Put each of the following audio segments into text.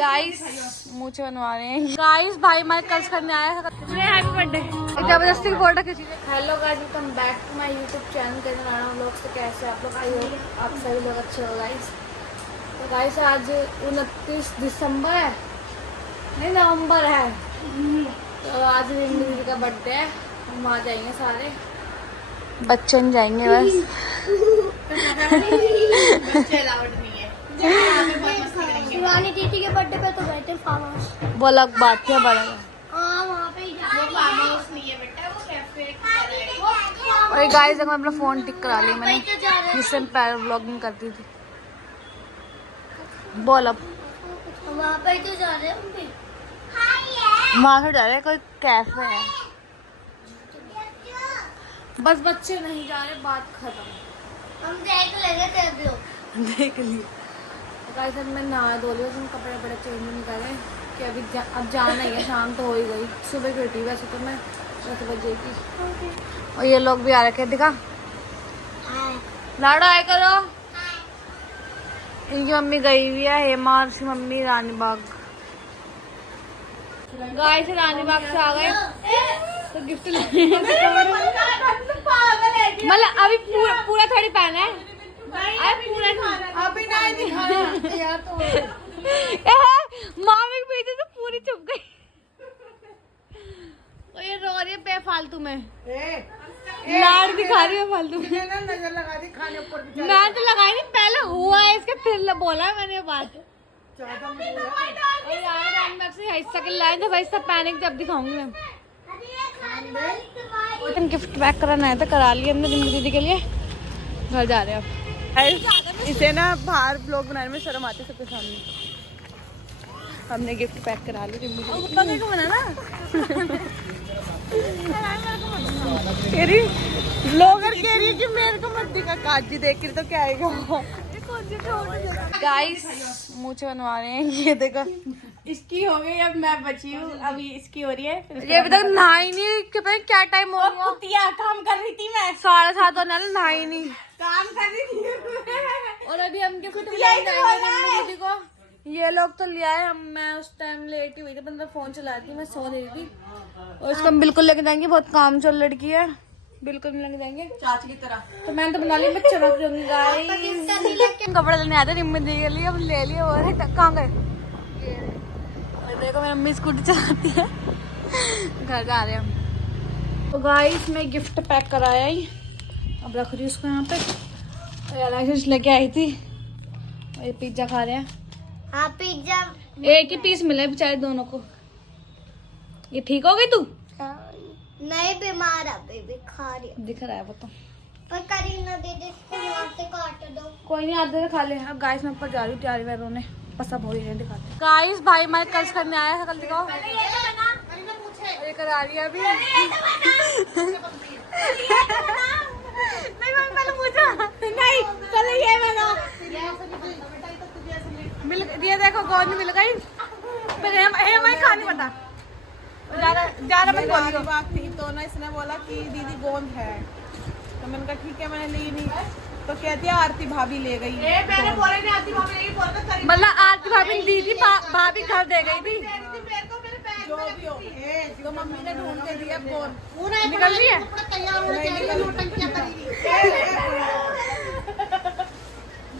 Guys मुँह से बनवा रहे हैं गाइस। भाई हमारे कर्ज करने आया है। Happy birthday. जबरदस्ती फोटो खींची। Hello guys, welcome back to my YouTube channel के नाम लोग। से कैसे आप लोग? आई होप आप सभी लोग अच्छे हो गाइस। तो गाइस आज 29 दिसंबर है, नहीं नवंबर है। तो आज रिंकू दीदी का बर्थडे है। हम आ जाएंगे सारे, बच्चे नहीं जाएंगे बस। बच्चे अलाउड नहीं है। शिवानी दीदी के बर्थडे पे तो गए थे फार्म हाउस। वो अलग बात है, बड़ा हाँ वहाँ पे ही वो फार्म हाउस नहीं है बेटा, वो कैफे की तरह है। और गाइस देखो मैं अपना फोन ठीक करा लिया मैंने, जिससे मैं पहले व्लॉगिंग करती थी। बोल अब। वहाँ पे ही तो जा रहे हैं हम भी। वहाँ से जा रहे हैं, कोई कैफे है। बस बच्चे नहीं जा रहे, बात खत्म। हम देख लेंगे तेरे लोग। देख लिए गाइस। अब मैं नहा धो लिया, उसमें कपड़े बड़े चेंज नहीं कर रहे कि अभी अब जाना ही है। शाम तो हो ही गई, सुबह की उठी वैसे तो मैं 10 बजे की। और ये लोग भी आ रखे, दिखा लाडो आए करो। इनकी मम्मी गई हुई है हेमा और उसकी मम्मी रानीबाग। गाइस रानीबाग से आ गए तो गिफ्ट मतलब अभी पूरा थोड़ी पहना है। अभी नहीं दिखाना यार। तो मामी के पीछे से पूरी चुप गई। और ये रो रही है बेफालतू में, लाड़ दिखा रही है फालतू में। नजर लगा दी खाने ऊपर। मैं तो लगाई नहीं, पहले हुआ है इसके फिर बोला है मैंने बात। और यार रानीबाग से हिस्सा के लाए थे भाई, सब पहने जब दिखाऊंगी मैं। तुम गिफ्ट पैक कराना है तो करा लिया हमने रिम्मी दीदी के लिए। घर जा रहे हैं अब। इसे ना बाहर ब्लॉग बनाने में शर्म आती है सबके सामने। हमने गिफ्ट पैक करा लिया रिम्मी दीदी को। मना ना कह रही ब्लॉगर कह रही है कि मेरे को मत दिखा। काजी देख के तो क्या आएगा। गाइस मुँह से बनवा रहे हैं, ये देखो। इसकी हो गई, अब मैं बची हूँ। अभी इसकी हो रही है। ये अभी तक नहाई नहीं, क्या टाइम हो गया? कुतिया काम कर रही थी मैं। 7:30 होने वाला, नहाई नहीं। काम कर रही थी। और अभी हम गिफ्ट दिलाने जाएंगे रिम्मी दीदी को। ये लोग तो ले आए, हम मैं उस टाइम लेट ही हुई थी, मतलब फोन चला रही थी, मैं सो रही थी। और इसको हम बिल्कुल लेके जाएंगे, बहुत काम चल लड़की है, बिल्कुल नहीं लेके जाएंगे चाची की तरह। तो मैंने तो बना लिया, मैं चमक जाऊंगी गाइस। कपड़े लेने आते रिम्मी दीदी के लिए, अब ले लिए। और कहाँ गए? और देखो मेरी मम्मी स्कूटी चलाती है। घर जा रहे हैं हम। तो गाइस मैं गिफ्ट पैक कराया ही, अब रख रही हूँ उसको यहाँ पे। और लेके आई थी। और ये पिज्जा खा रहे हैं। हाँ पिज्जा एक ही पीस मिला है बेचारे दोनों को। ये ठीक हो गई तू? नहीं बीमार है बेबी, खा रही है। दिख रहा है वो तो। पर करीना दे दे इसको, यहाँ से काट दो। कोई नहीं, आधे से खा ले। अब गाइस मैं ऊपर जा रही हूँ, तैयारी वैयारी होने पसंद हो रही है, दिखाते। गाइस भाई हमारे कर्ज करने आया है, कल दिखाओ। ये करा रही है अभी। नहीं मैंने पहले पूछा नहीं, चलो ये बना मिल। ये देखो गोंद मिल गई, पर हमें खा नहीं पता। ज्यादा मत बोलियो। बात थी तो ना, इसने बोला कि दीदी गोंद है, तो मैंने कहा ठीक है, मैंने ली नहीं। तो कहती है आरती भाभी ले गई। मैंने बोला नहीं, आरती भाभी ले गई। मतलब आरती भाभी दी थी, भाभी घर दे गई थी। जो भी हो, तो मम्मी ने ढूंढ के दिया गोंद। निकल रही है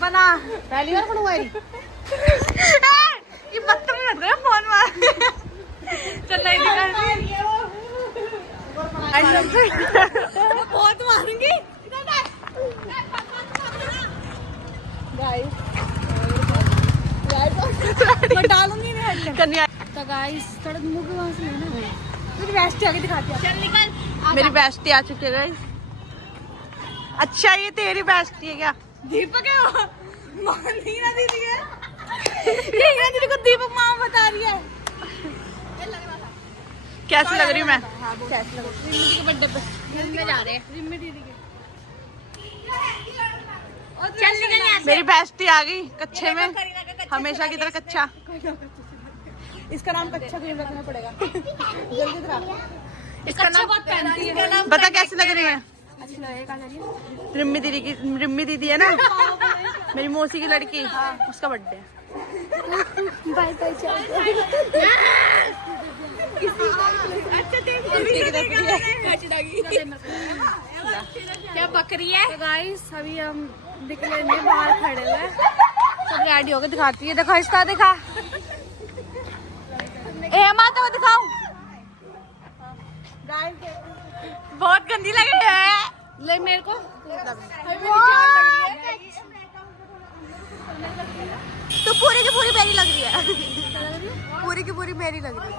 बना। पहली बार बनवाई। ये बदतमीज मत करो, फोन मार। चल नहीं निकल बहुत मारूंगी। मैं डालूंगी नहीं कन्या। तो गाइस थोड़ा मुंह के वहां से लेना। मेरी बेस्टी आगे दिखाती है। चल निकल। मेरी बेस्टी आ चुकी है गाइस। अच्छा ये तेरी बेस्टी है क्या? दीपक है वो। मानी ना दीदी है। ये दीदी को दीपक मामा बता रही है। कैसी लग रही हूँ मैं? कैसी लग रही? रिम्मी के बर्थडे पे रिम्मी जा रहे हैं, रिम्मी दीदी के। चल निकल यहाँ से। मेरी बेस्टी आ गई कच्चे में, हमेशा की तरह कच्चा। इसका नाम कच्चा क्यों रखना पड़ेगा? जल्दी तरह। इसका नाम बहुत पहनती है। बता कैसी लग रही है? अच्छी लगेगा। रिम्मी दीदी है ना। मेरी मौसी की लड़की, उसका बर्थडे है। बाय बाय क्या बकरी है। तो गाइस अभी हम निकले नहीं, बाहर खड़े हुए सब रेडी होके दिखाती है। देखो इसका दिखा, माता को दिखाऊं, बहुत गंदी लग रही है। ले मेरे को तो पूरी की पूरी मेरी लग रही है। पूरी की पूरी मेरी लग रही है।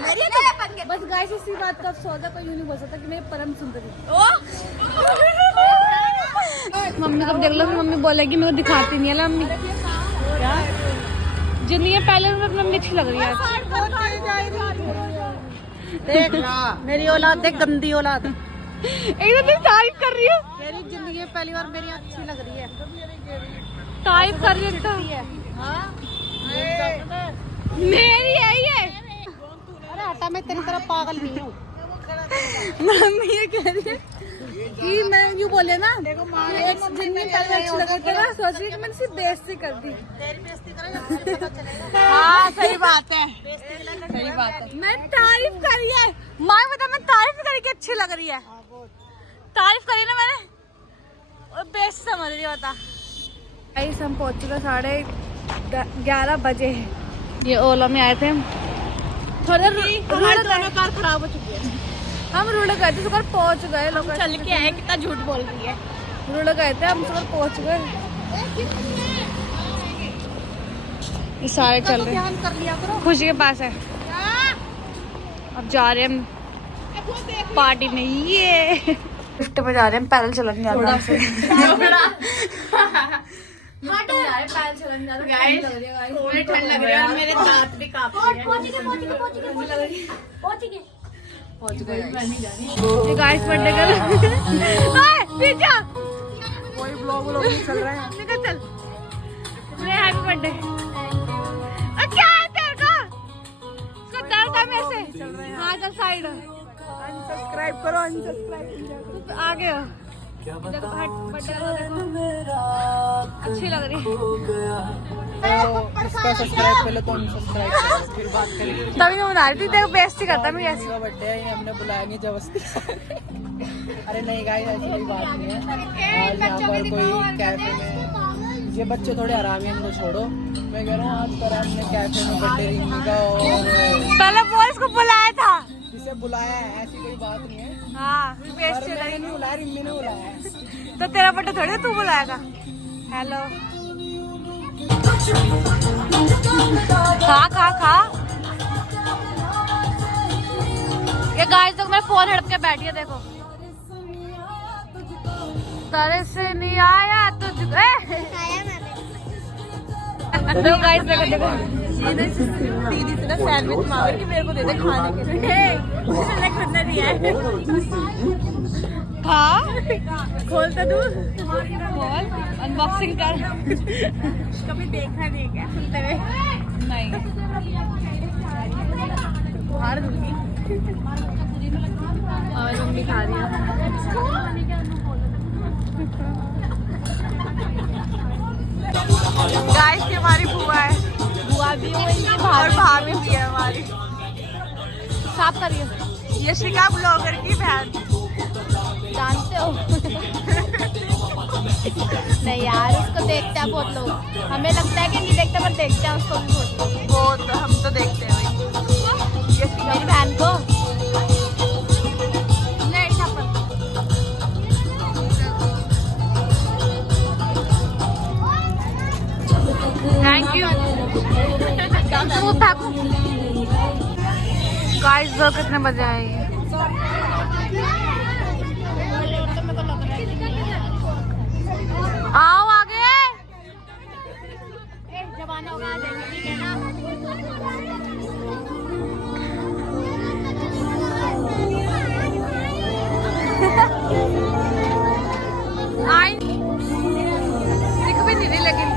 मेरी है। बस गाइस इसी बात का अफसोस है, कोई यूं नहीं बोल सकता कि मेरी परम सुंदरी। मम्मी कब देख लो, मम्मी बोलेगी मेरे को दिखाती नहीं है ना मम्मी। क्या जितनी है पहले में मम्मी अच्छी लग रही है। देख मेरी औलाद देख, गंदी औलाद। एकदम तारीफ कर रही है। मेरी जिंदगी में पहली बार मेरी अच्छी लग रही है। तारीफ कर रही है तो मेरी है ये। अरे हटा, मैं तेरी तरह पागल नहीं हूँ। मम्मी ये कह रही है कि मैं यूं बोले ना, एक दिन में पहले अच्छी लग रही थी ना, सोच रही कि मैंने सिर्फ बेइज्जती कर दी। तेरी बेइज्जती करें तो पता चलेगा। हाँ सही बात है, सही बात है। मैं तारीफ करी है, माँ बता, मैं तारीफ करी कि अच्छी लग रही है। तारीफ करी ना मैंने, और बेस्ट समझ रही होता। हम पहुंच चुके 11:30 बजे। ये ओला में आए थे हम, थोड़ा हमारी दोनों कार खराब हो चुकी है। हम रुड़ गए थे, सुबह पहुंच गए। लोग चल के आए, कितना झूठ बोल रही है। रुड़ गए थे हम, सुबह पहुंच गए। ये सारे चल रहे ध्यान कर लिया करो। खुशी के पास है। अब जा रहे हैं हम पार्टी में। ये लिफ्ट पे जा रहे हैं, पैदल चलेंगे आराम से। थोड़ी ठंड लग रही है और मेरे दांत भी कांप रहे हैं। ये गाइस बर्थडे कर पीछा कोई ब्लॉग नहीं चल रहा है। निकल चल। मेरे हैप्पी बर्थडे। क्या है तेरे को? इसका दर्द है मेरे से। हाँ चल साइड। अनसब्सक्राइब करो, अनसब्सक्राइब। आ गए हो। देखो बर्थडे अच्छी लग रही है। इसका सब्सक्राइब पहले तो अनसब्सक्राइब करो, फिर बात करेंगे। तभी मैं बना रही थी, देखो बेइज्जती करता मैं कैसे। का बर्थडे है, ये हमने बुलाएंगे जबरदस्ती। अरे नहीं गाइस, ऐसी कोई बात नहीं है। आज यहाँ पर कोई कैफे में, ये बच्चे थोड़े हरामी हैं, इनको छोड़ो। मैं कह रहा हूँ आज पर हमने कैफे में बर्थडे रिंग का और पहले बॉयज को बुलाया था। इसे बुलाया है, ऐसी कोई बात नहीं है। हाँ बेइज्जती मैंने नहीं बुलाया, रिम्मी ने बुलाया है। तो तेरा बर्थडे थोड़ी तू बुलाएगा। हेलो खा। ये गाइस देखो मेरा फोन हड़प के बैठी है, देखो। तरह से नहीं आया तुझको। देखो गाइस, देखो दीदी से ना सैंडविच मांग के मेरे को दे दे खाने के लिए। खुद नहीं है। खा खोल तो दूँ, खोल अनबॉक्सिंग कर। कभी देखा नहीं क्या सुनते हुए? नहीं हार दूंगी। और मम्मी खा रही है। गाइस की हमारी बुआ है, बुआ भी है और भाभी भी है हमारी। साफ करिए। यशिका ब्लॉगर की बहन, जानते हो? नहीं यार, उसको देखते हैं बहुत लोग। हमें लगता है कि नहीं देखते, पर देखते हैं उसको भी बहुत लोग। बहुत हम तो देखते हैं भाई। मेरी बहन को नहीं छापा। Thank you. गाइस वो कितने बजे आएंगे? आओ आगे। जवाना होगा आ जाएंगे, ठीक है ना? आई दिख भी नहीं रही, लेकिन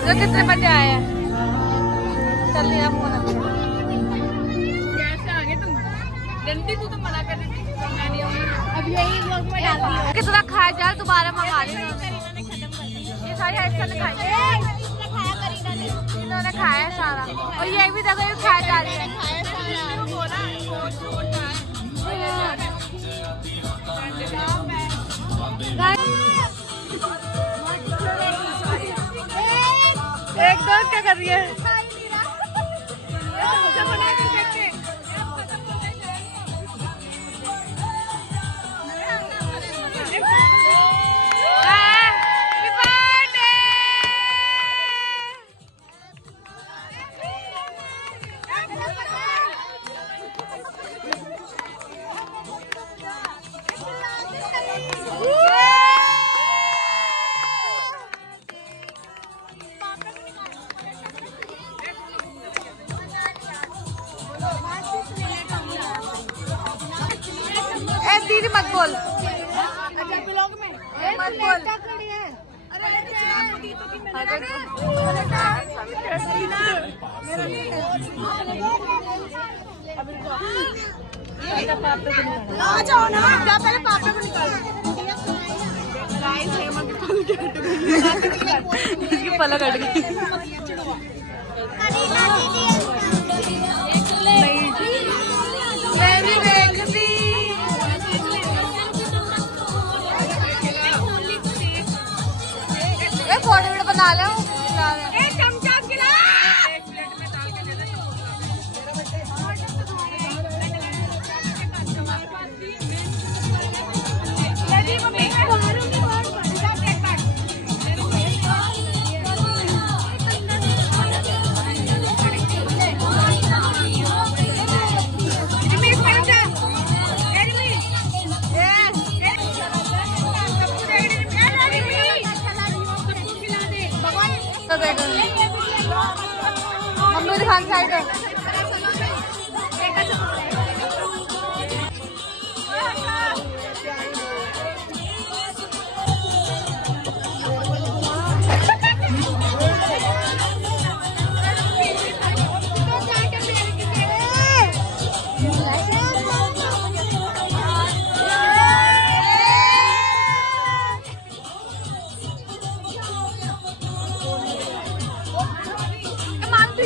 जो कितने बजे आए हैं? चल लिया फोन। कैसे आ गए तुम? जल्दी तू तो मना कर रही थी। मैं नहीं आऊंगी। अभी यही व्लॉग में डालती हूँ। कितना खाया जाए दोबारा मंगा लेना। ये सारी आइसक्रीम खाई इन्होंने खाया है सारा और ये भी देखो ये खाया जा रही है। एक दो क्या कर रही है? दीदी मत बोल मत बोल। आ जाओ ना, क्या पहले पापा को निकालो। इसकी पलक हट गई। मैं भी देखती। फोटो वीडियो बना लो। चमचा खिला। मम्मी दिखान साइड है।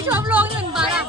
हम लोग नहीं बन पा रहा।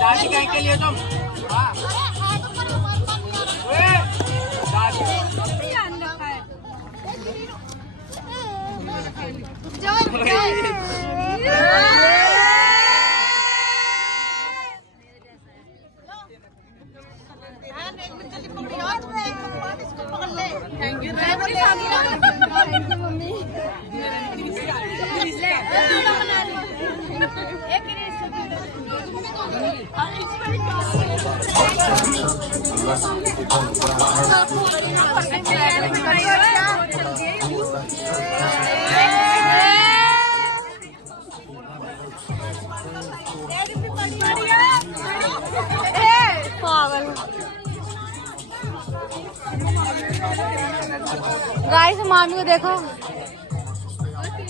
दादी कहीं के लिए तुम गाइस मामी को देखो।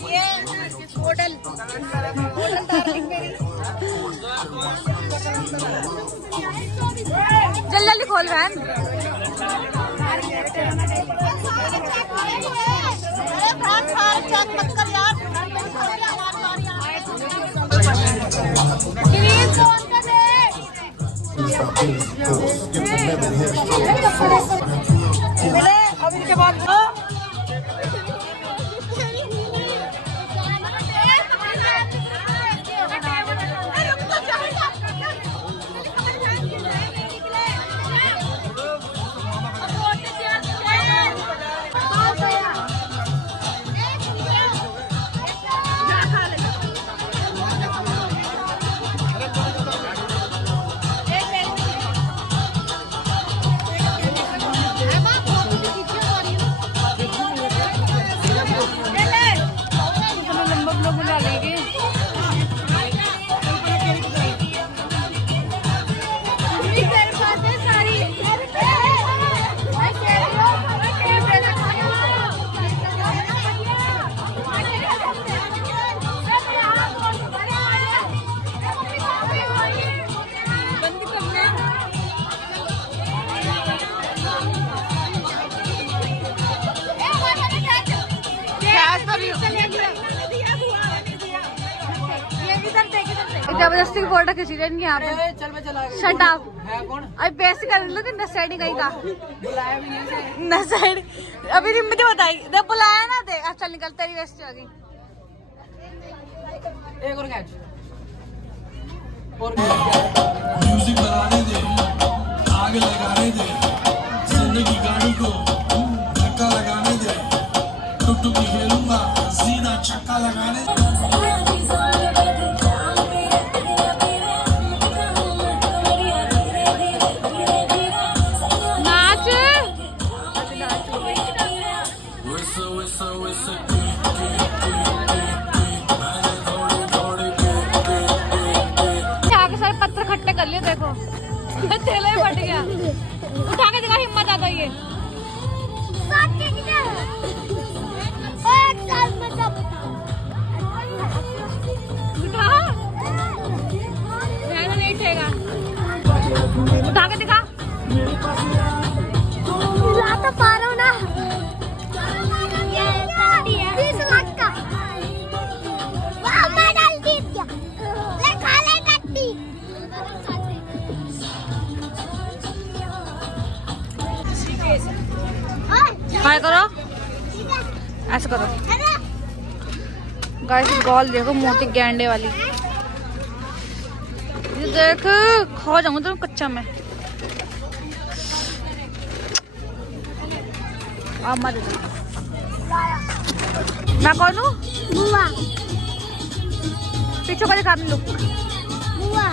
ये होटल जल्दी जल्दी खोल वैन। अब इनके बाद जबरदस्ती फोटो खींची रहे इनकी यहाँ पे। चल मैं चला गया। Shut up. है कौन? अभी पैसे कर लो कि नशेड़ी कहीं का बुलाया भी नहीं उसे। नशेड़ी अभी नहीं मुझे बताई दे बुलाया ना दे। अच्छा निकल तेरी वेस्ट हो गई। एक और कैच और म्यूजिक लगाने दे, आग लगाने दे, जिंदगी गाड़ी को धक्का लगाने दे, टुक टुक खेलूंगा, सीधा छक्का लगाने दे। नाच आगे सारे पत्थर खट्टे कर लिए देखो थैला ही फट गया। उठा के दिखा हिम्मत आता ये उठा मैं तो नहीं उठेगा। उठा के दिखा तो पा रहा हूँ ना। ये 20 लाख का मेडल जीत गया। ले खा ले टट्टी। हाय करो ऐसा करो। गाइस बॉल देखो मोटी गैंडे वाली। ये देख खा जाऊंगा तो कच्चा में। मत मैं कौन हूँ? बुआ पीछे का दिखा लुक। बुआ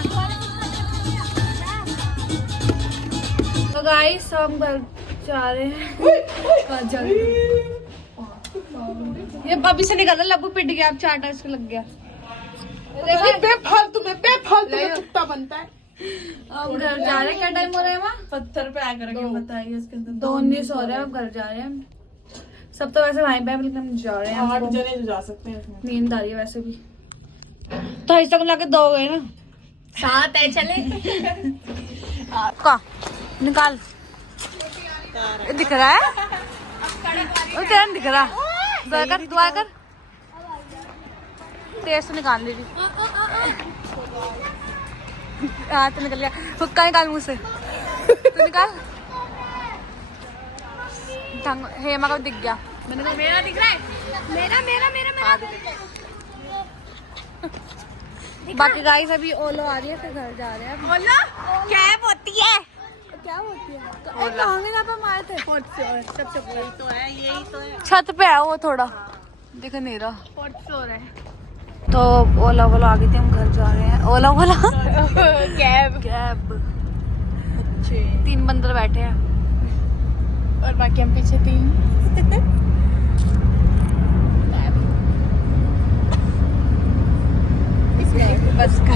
तो गाइस हम घर जा रहे हैं। ये अभी से निकल रहा लब्बू पिट गया। अब चाटा इसको लग गया। बेफालतू में कुत्ता बनता है। अब घर जा रहे हैं। क्या टाइम हो रहा है वहाँ? पत्थर पे आकर के बताइए उसके अंदर 2:19 हो रहा है। अब घर जा रहे हैं हम। सब तो वैसे वहीं पे हैं, लेकिन हम जा रहे हैं। 8 जने जा सकते हैं इसमें। नींद आ रही है वैसे भी। तो इस तक लाके 2 गए ना। 7 है चले। का निकाल। ये दिख रहा है? वो तेरा नहीं दिख रहा। दुआ कर तेज से निकाल लीजिए। हाँ तो निकल गया। हुक्का निकाल मुँह से। तू निकाल। हेमा का दिख गया। मैंने कहा मेरा दिख रहा है। मेरा बाकी गाइस अभी ओलो आ रही है फिर घर जा रहे हैं। ओलो कैब होती है। क्या होती है? कहाँ गए पे मारे थे? सबसे यही तो है। छत पे है वो थोड़ा दिख नहीं रहा। 4th फ्लोर है। तो ओला आ गई थी हम घर जा रहे हैं। ओला कैब 3 बंदर बैठे हैं और बाकी हम पीछे 3। बस का